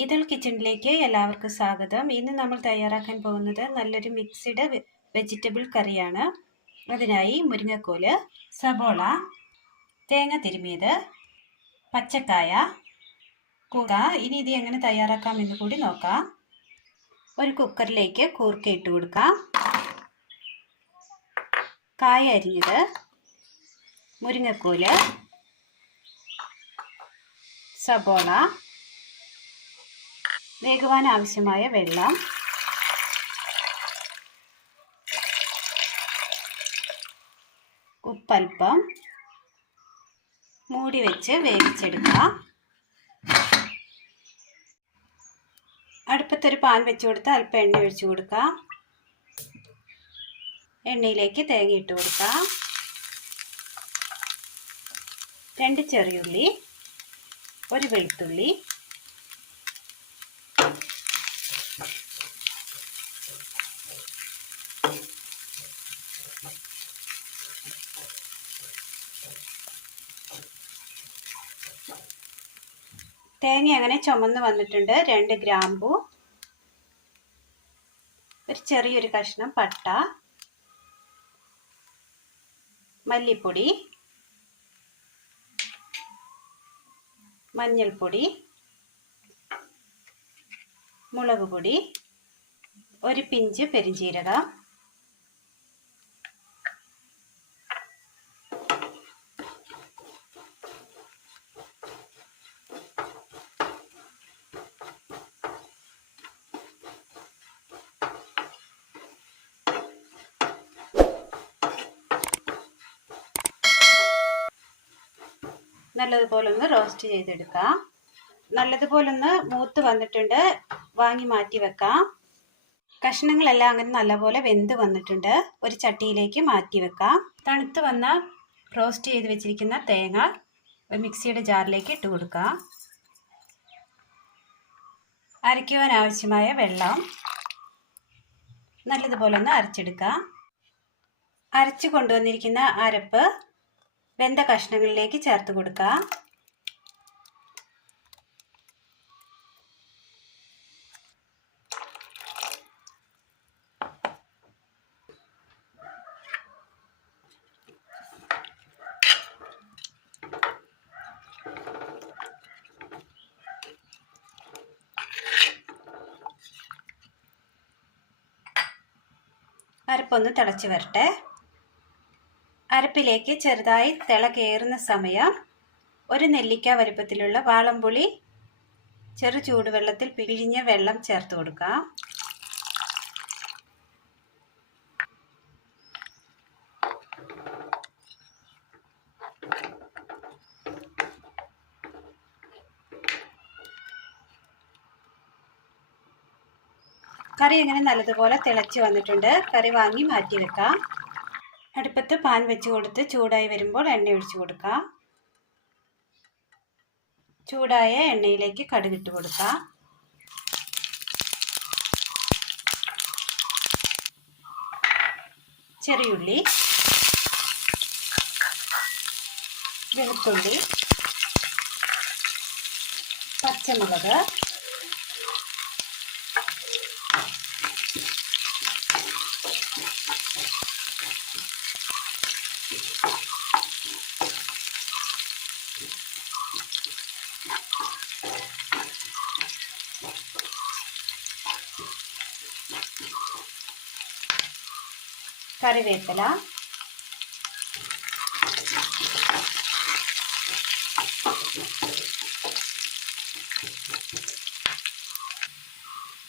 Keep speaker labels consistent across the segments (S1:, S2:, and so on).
S1: ഇതൾ കിച്ചണിലേക്ക് എല്ലാവർക്കും സ്വാഗതം. ഇന്ന് നമ്മൾ തയ്യാറാക്കാൻ പോകുന്നത് നല്ലൊരു മിക്സ്ഡ് വെജിറ്റബിൾ കറിയാണ്. അതിനായി മുരിങ്ങക്കോൽ സബോള തേങ്ങ തിരുമിയത് പച്ചക്കായ കൂക ഇനി ഇത് എങ്ങനെ തയ്യാറാക്കാം എന്ന് കൂടി നോക്കാം. ഒരു കുക്കറിലേക്ക് കൂർക്ക ഇട്ട് കൊടുക്കാം. കായ അരിഞ്ഞത് മുരിങ്ങക്കോൽ സബോള വേകുവാൻ ആവശ്യമായ വെള്ളം. ഉപ്പൽപ്പം. മൂടി വെച്ച് വേവിച്ചെടുക്കാം. അടുപ്പത്തൊരു പാൻ വെച്ച് കൊടുത്ത് അല്പം എണ്ണ ഒഴിച്ചു കൊടുക്കാം. എണ്ണയിലേക്ക് തേങ്ങ ഇട്ട് കൊടുക്കാം. രണ്ട് ചെറിയുള്ളി ഒരു വെളുത്തുള്ളി തേങ്ങ അങ്ങനെ ചുമന്ന് വന്നിട്ടുണ്ട്. രണ്ട് ഗ്രാമ്പു ഒരു ചെറിയൊരു കഷ്ണം പട്ട മല്ലിപ്പൊടി മഞ്ഞൾപ്പൊടി മുളക് പൊടി ഒരു പിഞ്ച് പെരിഞ്ചീരകം നല്ലതുപോലെ ഒന്ന് റോസ്റ്റ് ചെയ്തെടുക്കാം. നല്ലതുപോലെ ഒന്ന് മൂത്ത് വന്നിട്ടുണ്ട്. വാങ്ങി മാറ്റി വെക്കാം. കഷ്ണങ്ങളെല്ലാം അങ്ങനെ നല്ലപോലെ വെന്ത് വന്നിട്ടുണ്ട്. ഒരു ചട്ടിയിലേക്ക് മാറ്റി വെക്കാം. തണുത്ത് വന്ന റോസ്റ്റ് ചെയ്ത് വെച്ചിരിക്കുന്ന തേങ്ങ മിക്സിയുടെ ജാറിലേക്ക് ഇട്ട് കൊടുക്കാം. അരയ്ക്കുവാൻ ആവശ്യമായ വെള്ളം നല്ലതുപോലെ ഒന്ന് അരച്ചെടുക്കാം. അരച്ചു കൊണ്ടുവന്നിരിക്കുന്ന അരപ്പ് വെന്ത കഷ്ണങ്ങളിലേക്ക് ചേർത്ത് കൊടുക്കുക. അരപ്പൊന്ന് തിളച്ച് വരട്ടെ. അരപ്പിലേക്ക് ചെറുതായി തിള കയറുന്ന സമയം ഒരു നെല്ലിക്ക വലുപ്പത്തിലുള്ള വാളംപുളി ചെറു ചൂടുവെള്ളത്തിൽ പിഴിഞ്ഞ വെള്ളം ചേർത്ത് കൊടുക്കാം കറി ഇങ്ങനെ നല്ലതുപോലെ തിളച്ച് വന്നിട്ടുണ്ട് കറി വാങ്ങി മാറ്റി വെക്കാം അടുപ്പത്ത് പാൻ വെച്ച് കൊടുത്ത് ചൂടായി വരുമ്പോൾ എണ്ണ ഒഴിച്ചു കൊടുക്കാം. ചൂടായ എണ്ണയിലേക്ക് കടുകിട്ട് കൊടുക്കാം. ചെറിയുള്ളി വെളുത്തുള്ളി പച്ചമുളക് കറിവേപ്പില.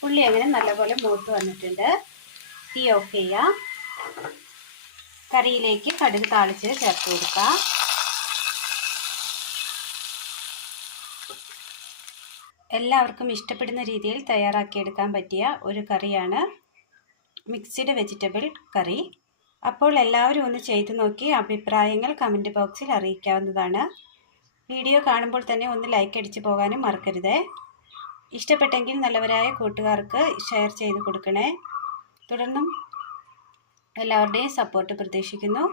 S1: ഉള്ളി അങ്ങനെ നല്ലപോലെ മൂത്ത് വന്നിട്ടുണ്ട്. തീ ഓഫ് ചെയ്യാം. കറിയിലേക്ക് കടുക് താളിച്ച് ചേർത്ത് കൊടുക്കാം. എല്ലാവർക്കും ഇഷ്ടപ്പെടുന്ന രീതിയിൽ തയ്യാറാക്കിയെടുക്കാൻ പറ്റിയ ഒരു കറിയാണ് മിക്സ്ഡ് വെജിറ്റബിൾ കറി. അപ്പോൾ എല്ലാവരും ഒന്ന് ചെയ്തു നോക്കി അഭിപ്രായങ്ങൾ കമന്റ് ബോക്സിൽ അറിയിക്കാവുന്നതാണ്. വീഡിയോ കാണുമ്പോൾ തന്നെ ഒന്ന് ലൈക്ക് അടിച്ചു പോകാനും മറക്കരുത്. ഇഷ്ടപ്പെട്ടെങ്കിൽ നല്ലവരായ കൂട്ടുകാർക്ക് ഷെയർ ചെയ്ത് കൊടുക്കണേ. തുടർന്നും എല്ലാവരുടെയും സപ്പോർട്ട് പ്രതീക്ഷിക്കുന്നു.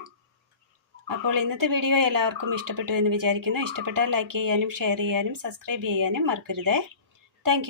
S1: അപ്പോൾ ഇന്നത്തെ വീഡിയോ എല്ലാവർക്കും ഇഷ്ടപ്പെട്ടു എന്ന് വിചാരിക്കുന്നു. ഇഷ്ടപ്പെട്ടാൽ ലൈക്ക് ചെയ്യാനും ഷെയർ ചെയ്യാനും സബ്സ്ക്രൈബ് ചെയ്യാനും മറക്കരുത്. താങ്ക്